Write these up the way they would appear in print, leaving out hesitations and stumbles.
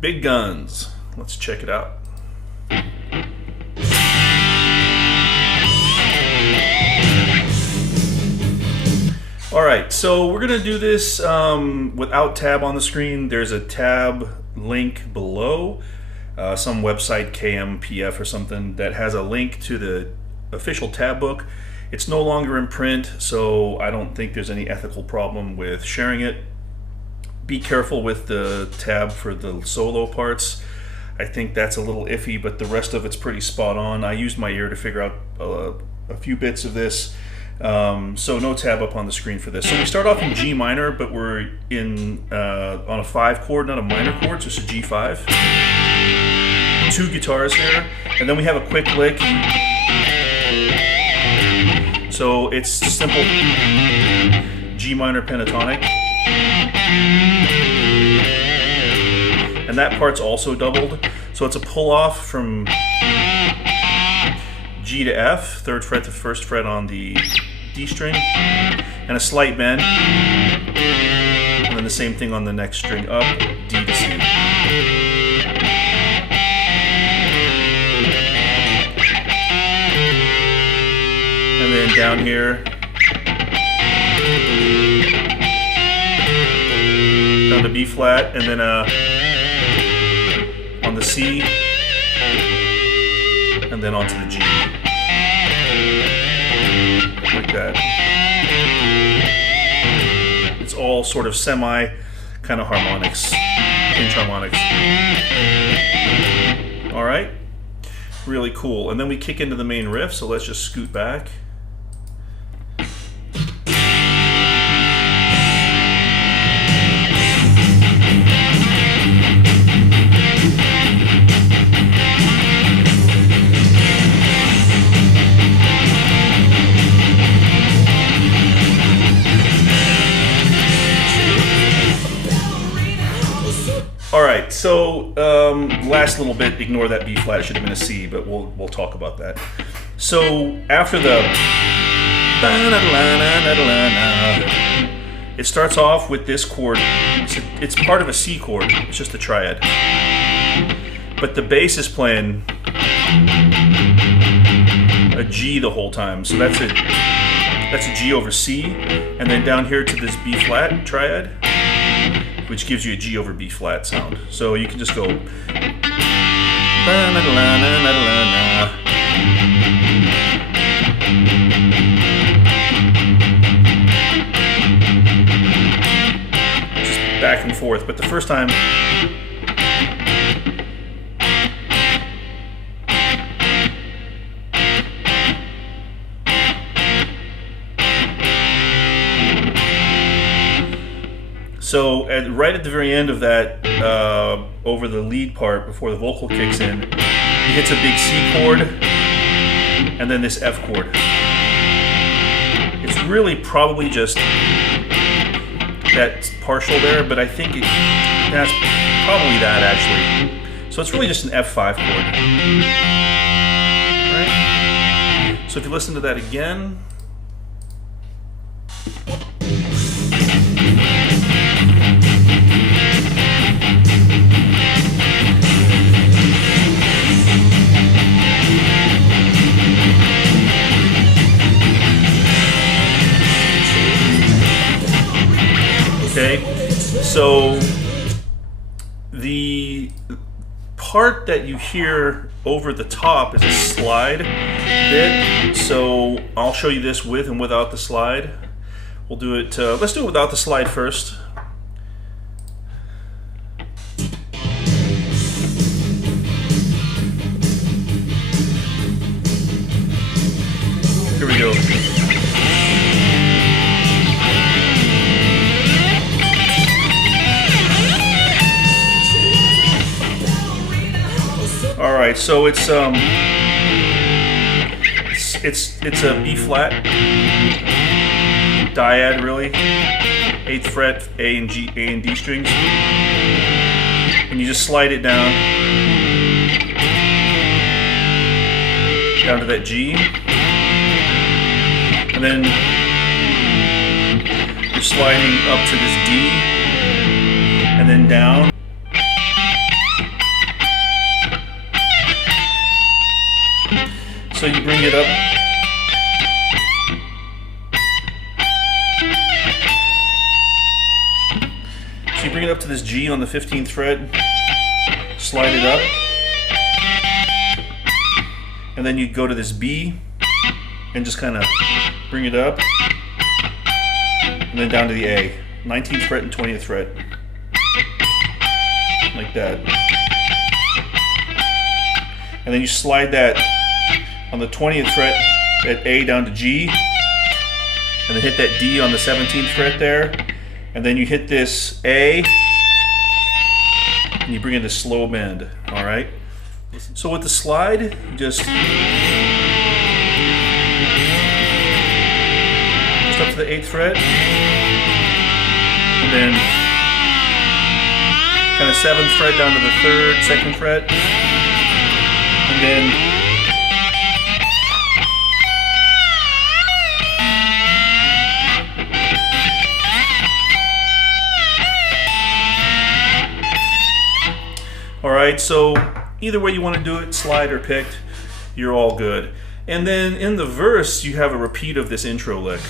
Big guns. Let's check it out. Alright, so we're going to do this without tab on the screen. There's a tab link below, some website, KMPF or something, that has a link to the official tab book. It's no longer in print, so I don't think there's any ethical problem with sharing it. Be careful with the tab for the solo parts. I think that's a little iffy, but the rest of it's pretty spot on. I used my ear to figure out a few bits of this. So no tab up on the screen for this. So we start off in G minor, but we're in on a 5 chord, not a minor chord, so it's a G5. 2 guitars here, and then we have a quick lick. So it's simple G minor pentatonic. And that part's also doubled. So it's a pull off from G to F, 3rd fret to 1st fret on the D string, and a slight bend. And then the same thing on the next string up, D to C. And then down here, down to B flat, and then on the C, and then onto the G, like that. It's all sort of semi kind of harmonics, pinch harmonics. All right, really cool. And then we kick into the main riff, so let's just scoot back. Alright, so last little bit, ignore that B flat, it should have been a C, but we'll talk about that. So after the it starts off with this chord. It's part of a C chord, it's just a triad. But the bass is playing a G the whole time, so that's a G over C, and then down here to this B flat triad, which gives you a G over B flat sound. So you can just go just back and forth, but the first time so right at the very end of that, over the lead part, before the vocal kicks in, he hits a big C chord, and then this F chord. It's really probably just that partial there, but I think that's probably that actually. So it's really just an F5 chord. Right? So if you listen to that again, okay, so the part that you hear over the top is a slide bit. So I'll show you this with and without the slide. We'll do it, let's do it without the slide first. Here we go. All right, so it's a B flat dyad, really, 8th fret, A and D strings, and you just slide it down to that G, and then you're sliding up to this D, and then down. So you bring it up. So you bring it up to this G on the 15th fret, slide it up, and then you go to this B and just kind of bring it up, and then down to the A, 19th fret and 20th fret, like that. And then you slide that on the 20th fret at A down to G, and then hit that D on the 17th fret there, and then you hit this A, and you bring in this slow bend, all right? So with the slide, you just up to the 8th fret, and then kind of 7th fret down to the 3rd, 2nd fret, and then all right, so either way you want to do it, slide or picked, you're all good. And then in the verse, you have a repeat of this intro lick.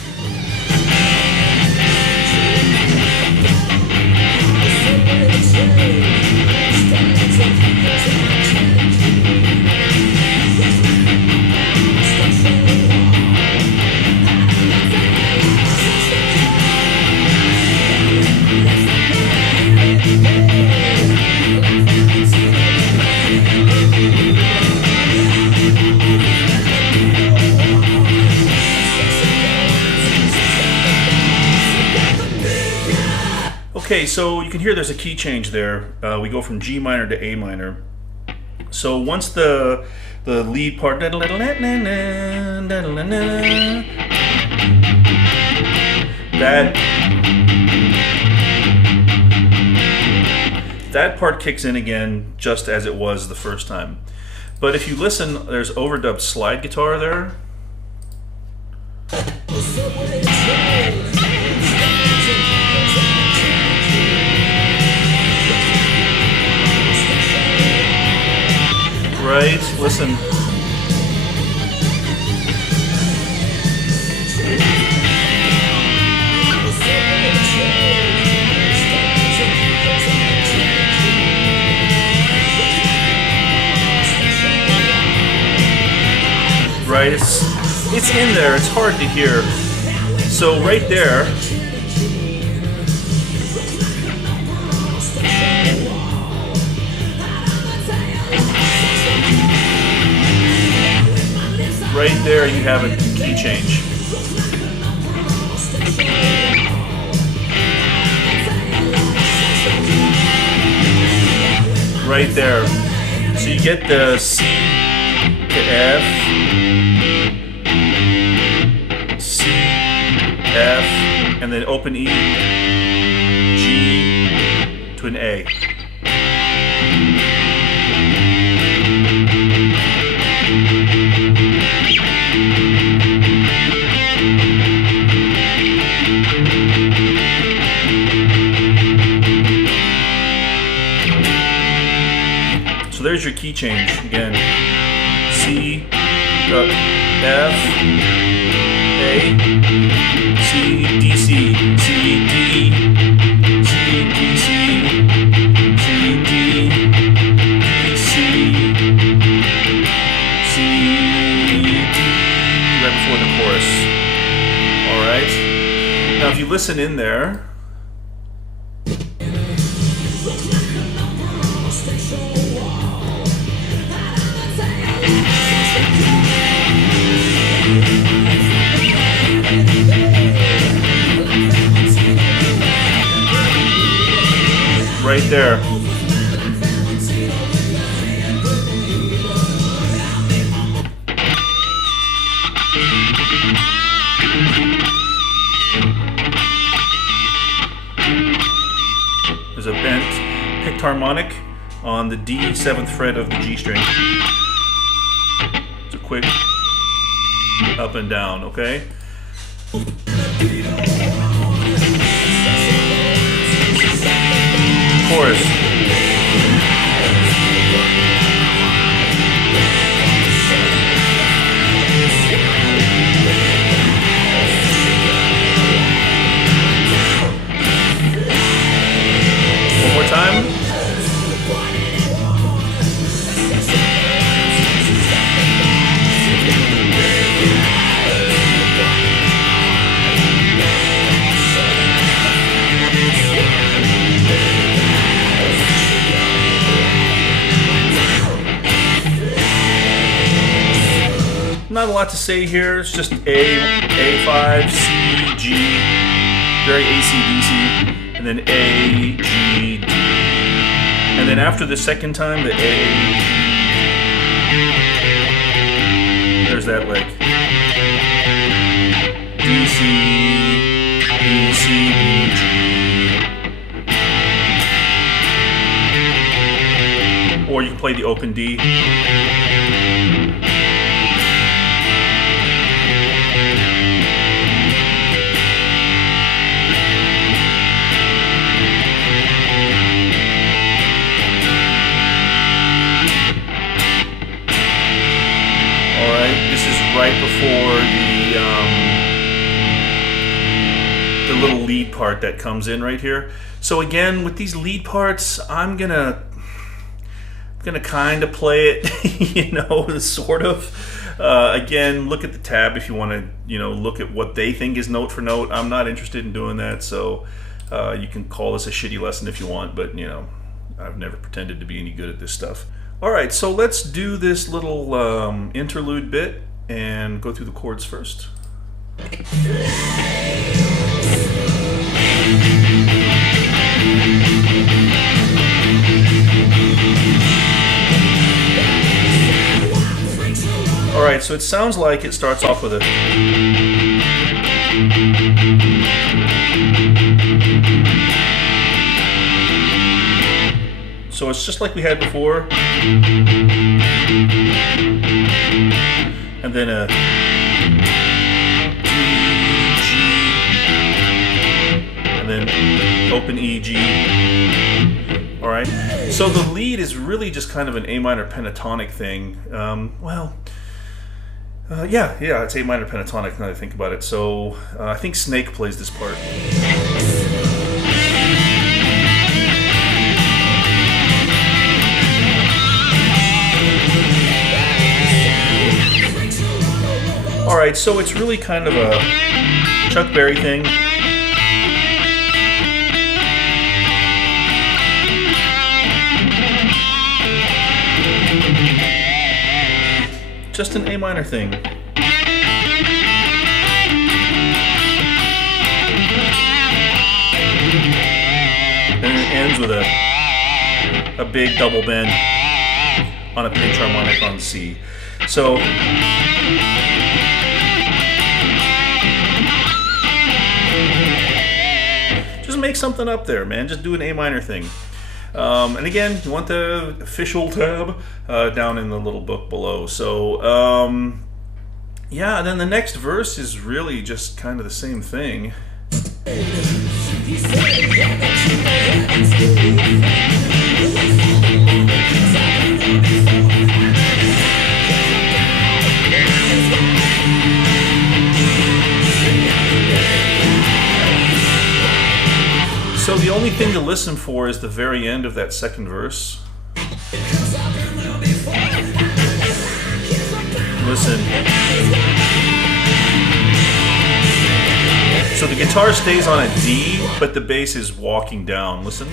Okay, so you can hear there's a key change there. We go from G minor to A minor. So once the lead part, that part kicks in again just as it was the first time. But if you listen, there's overdubbed slide guitar there. Right, listen. Right, it's in there, it's hard to hear. So right there, right there you have a key change. Right there. So you get the C to F, C, F, and then open E, G to an A. So there's your key change again. C, F, A, C, D, C, C, D, C, D, C, C, D, C, C, D, right before the chorus. All right. Now if you listen in there, right there. There's a bent picked harmonic on the D 7th fret of the G string. It's a quick up and down, okay? Chorus. not a lot to say here. It's just A5, C, G, very AC/DC, and then A, G, D. And then after the second time, the A, there's that like D, C, B, C, B, G. Or you can play the open D. Right before the little lead part that comes in right here. So again, with these lead parts, I'm gonna kind of play it, you know, sort of. Again, look at the tab if you want to, you know, look at what they think is note for note. I'm not interested in doing that, so you can call this a shitty lesson if you want, but you know, I've never pretended to be any good at this stuff. All right, so let's do this little interlude bit and go through the chords first. All right, so it sounds like it starts off with a so it's just like we had before. And then a D, G, and then open E, G. All right. So the lead is really just kind of an A minor pentatonic thing. Yeah, it's A minor pentatonic now that I think about it. So I think Snake plays this part. Alright, so it's really kind of a Chuck Berry thing. Just an A minor thing. And it ends with a big double bend on a pinch harmonic on C. So make something up there, man. Just do an A minor thing. And again, you want the official tab down in the little book below. So yeah, and then the next verse is really just kind of the same thing. So the only thing to listen for is the very end of that second verse. Listen. So the guitar stays on a D, but the bass is walking down. Listen.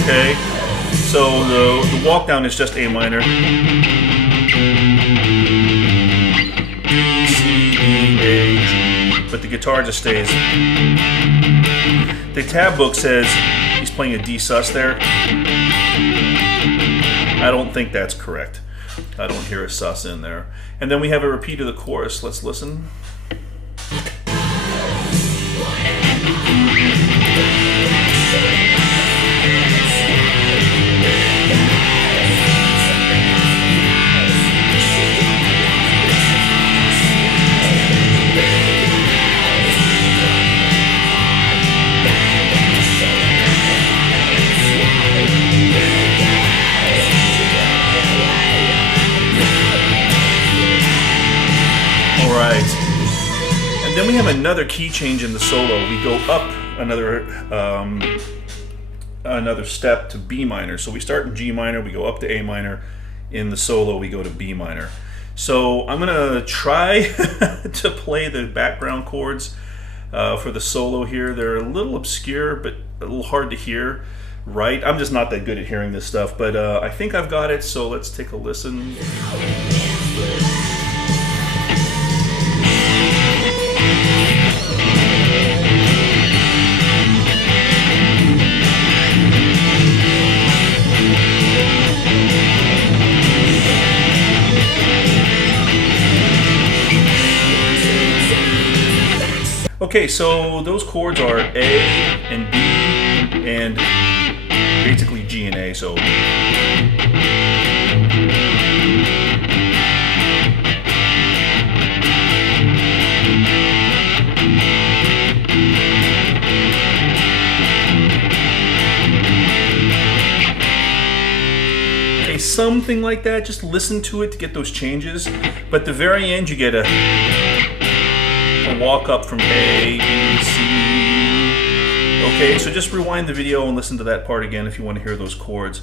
Okay. So the walk down is just A minor. But the guitar just stays. The tab book says he's playing a D sus there. I don't think that's correct. I don't hear a sus in there. And then we have a repeat of the chorus. Let's listen. And then we have another key change in the solo. We go up another step to B minor. So we start in G minor, we go up to A minor. In the solo, we go to B minor. So I'm gonna try to play the background chords for the solo here. They're a little obscure, but a little hard to hear. Right? I'm just not that good at hearing this stuff, but I think I've got it, so let's take a listen. Okay, so those chords are A and B and basically G and A, so okay, something like that. Just listen to it to get those changes, but at the very end you get a walk up from A, B, C. Okay, so just rewind the video and listen to that part again if you want to hear those chords.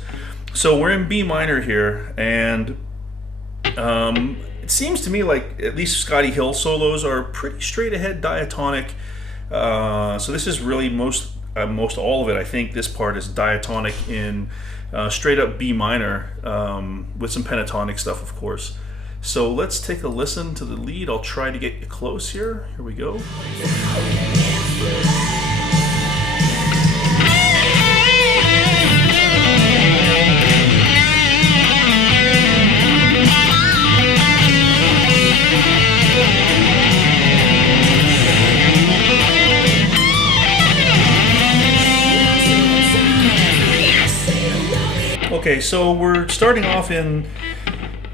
So we're in B minor here, and it seems to me like at least Scotty Hill solos are pretty straight ahead diatonic. So this is really most all of it. I think this part is diatonic in straight up B minor with some pentatonic stuff, of course. So let's take a listen to the lead. I'll try to get you close here. Here we go. Okay, so we're starting off in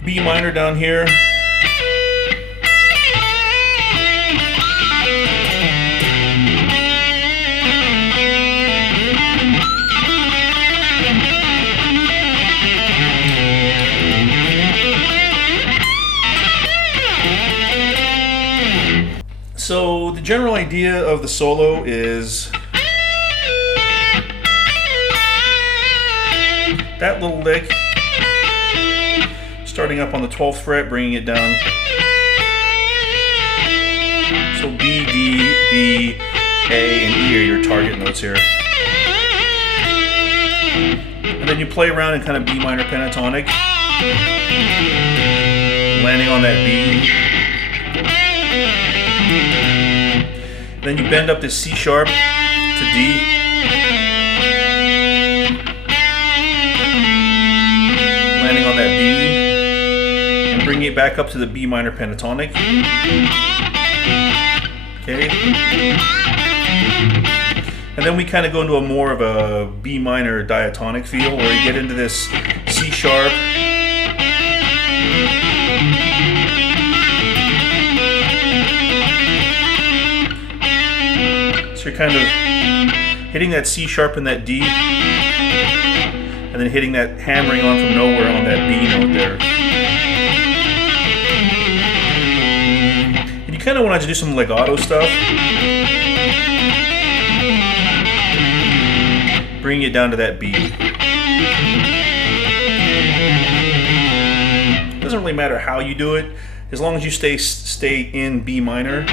B minor down here. So the general idea of the solo is that little lick, starting up on the 12th fret, bringing it down. So B, D, B, A, and E are your target notes here. And then you play around in kind of B minor pentatonic, landing on that B. Then you bend up to C sharp to D. Landing on that B. And bringing it back up to the B minor pentatonic. Okay. And then we kind of go into a more of a B minor diatonic feel where you get into this C sharp. So you're kind of hitting that C sharp and that D, and then hitting that, hammering on from nowhere on that B note there. And you kind of want to do some legato stuff. Bring it down to that B. It doesn't really matter how you do it, as long as you stay in B minor.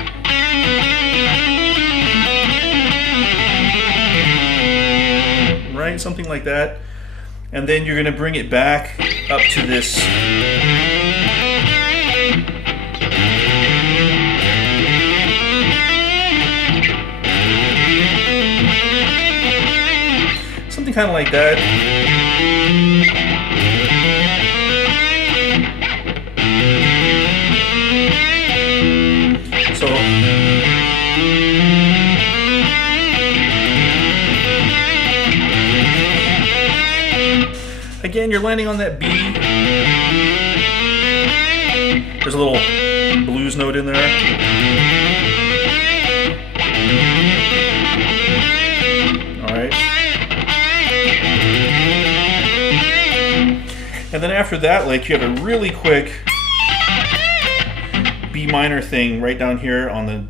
Right, something like that. And then you're going to bring it back up to this something kind of like that. So again, you're landing on that B. There's a little blues note in there. All right. And then after that lick, you have a really quick B minor thing right down here on the,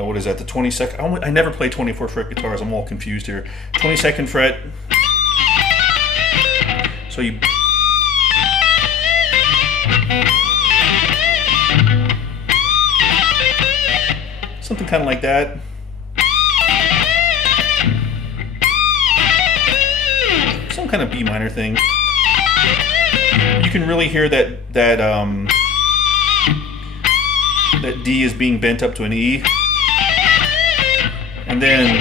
what is that, the 22nd? I never play 24 fret guitars, I'm all confused here. 22nd fret. So you Something kind of like that. Some kind of B minor thing. You can really hear that D is being bent up to an E. And then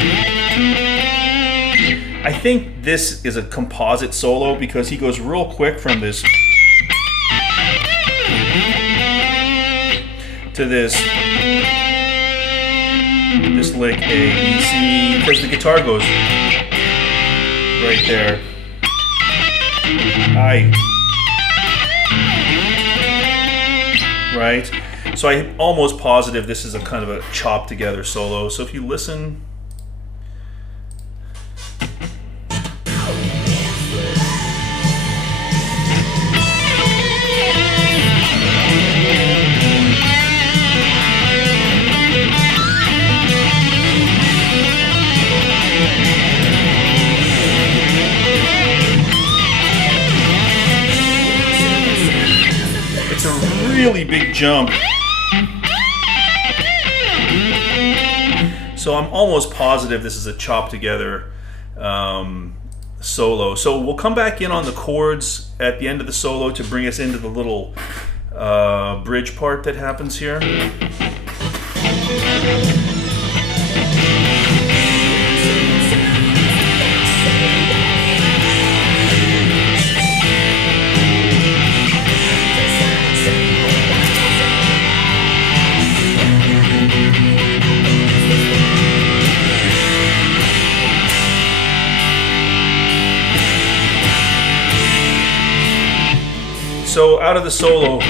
I think this is a composite solo because he goes real quick from this to this lick A, B, C, because the guitar goes right there. Right? So I'm almost positive this is a kind of a chopped together solo. So if you listen, it's a really big jump. So I'm almost positive this is a chopped together solo. So we'll come back in on the chords at the end of the solo to bring us into the little bridge part that happens here. So out of the solo,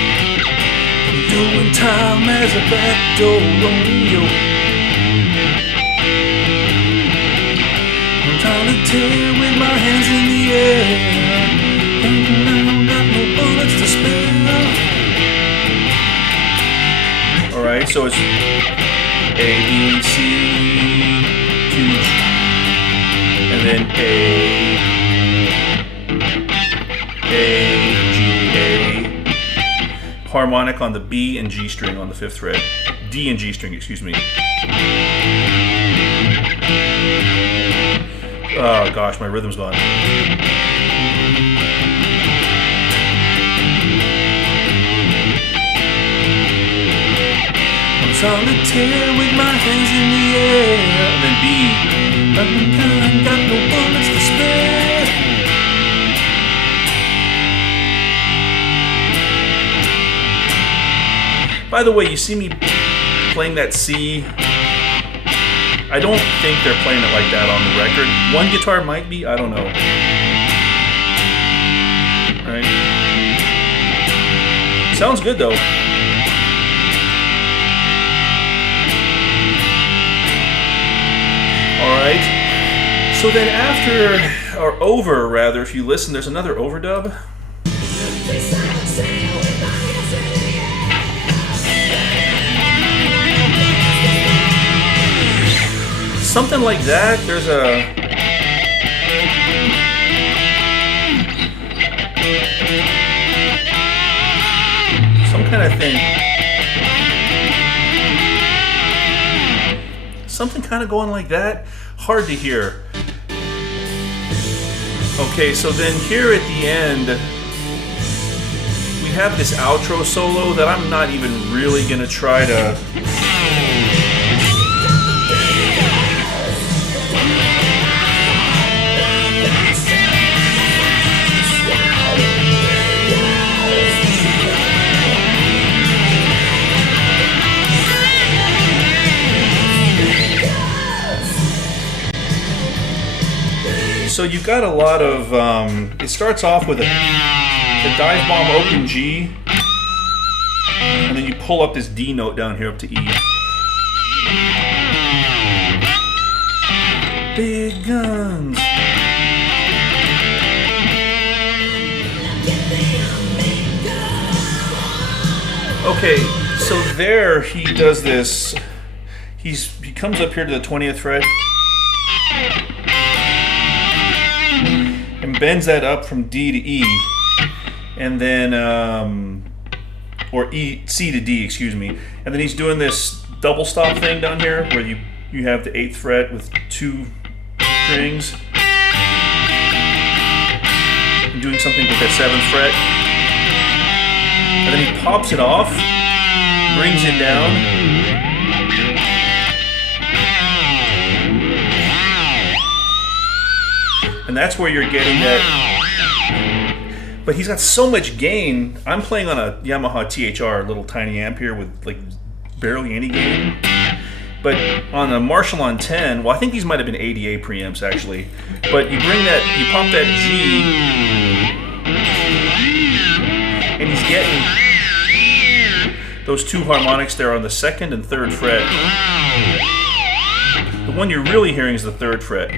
doing time as a backdoor Romeo. I'm solitaire with my hands in the air, and I don't got no bullets to spare. All right, so it's A, B, C, to G, and then A, harmonic on the B and G string on the 5th fret. D and G string, excuse me. Oh gosh, my rhythm's gone. I'm solitaire with my hands in the air. And then B. I got no bullets to spare. By the way, you see me playing that C. I don't think they're playing it like that on the record. One guitar might be, I don't know. Right? Sounds good though. Alright. So then after, or over rather, if you listen, there's another overdub. Something like that. There's a some kind of thing. Something kind of going like that. Hard to hear. Okay, so then here at the end, we have this outro solo that I'm not even really gonna try to. So you've got a lot of, it starts off with a dive bomb open G, and then you pull up this D note down here up to E. Big guns. Okay, so there he does this, he comes up here to the 20th fret, and bends that up from D to E, and then, or C to D, excuse me, and then he's doing this double stop thing down here where you have the 8th fret with 2 strings. And doing something with that 7th fret. And then he pops it off, brings it down. And that's where you're getting that. But he's got so much gain. I'm playing on a Yamaha THR, little tiny amp here with like barely any gain. But on a Marshall on 10, well, I think these might have been ADA preamps actually. But you bring that, you pop that G, and he's getting those 2 harmonics there on the 2nd and 3rd fret. The one you're really hearing is the 3rd fret.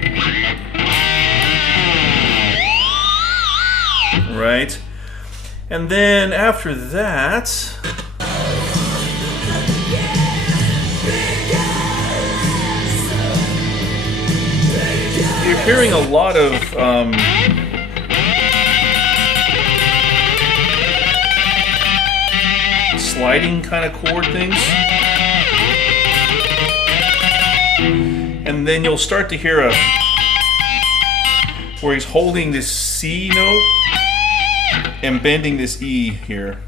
Right? And then after that, you're hearing a lot of sliding kind of chord things. And then you'll start to hear where he's holding this C note and bending this E here.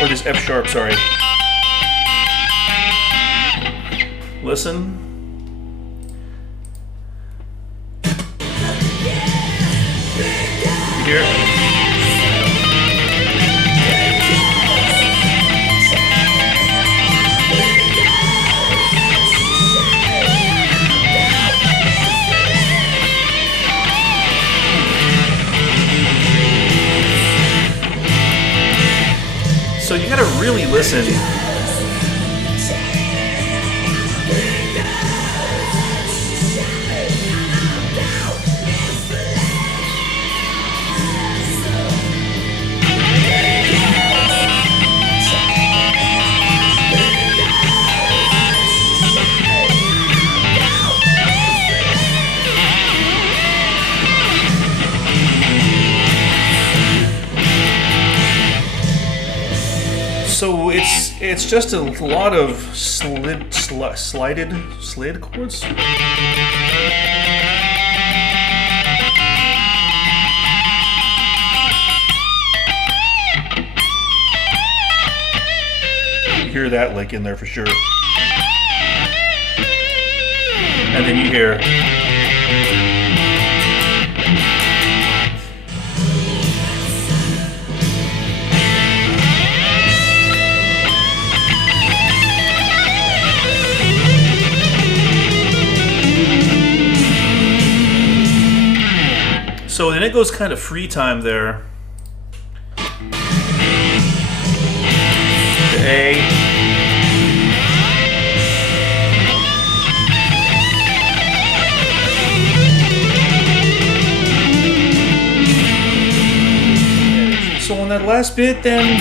Or this F sharp, sorry. Listen. You hear it? So you gotta really listen. So it's just a lot of slid chords. You hear that lick in there for sure. And then you hear so then it goes kind of free time there. The A. So on that last bit then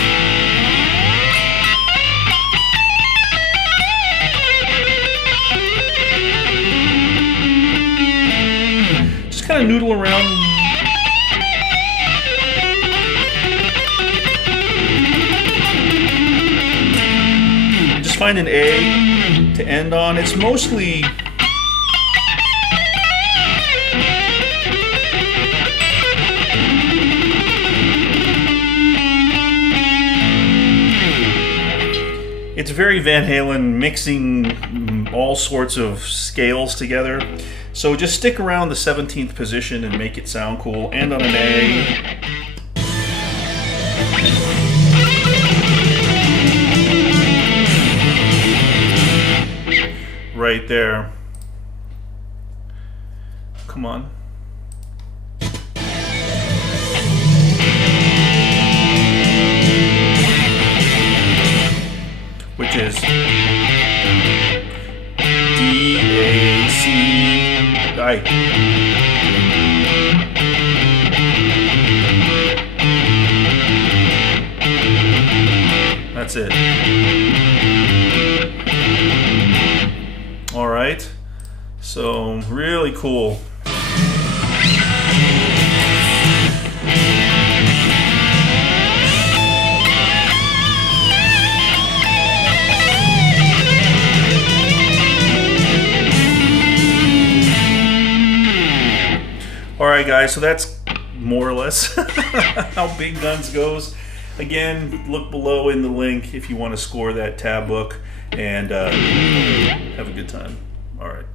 just kind of noodle around. Find an A to end on. It's mostly it's very Van Halen, mixing all sorts of scales together. So just stick around the 17th position and make it sound cool. End on an A. Right there. Come on. Which is D, A, C, I. That's it. All right, so really cool. right, guys, so that's more or less how Big Guns goes. Again, look below in the link if you want to score that tab book, and have a good time. All right.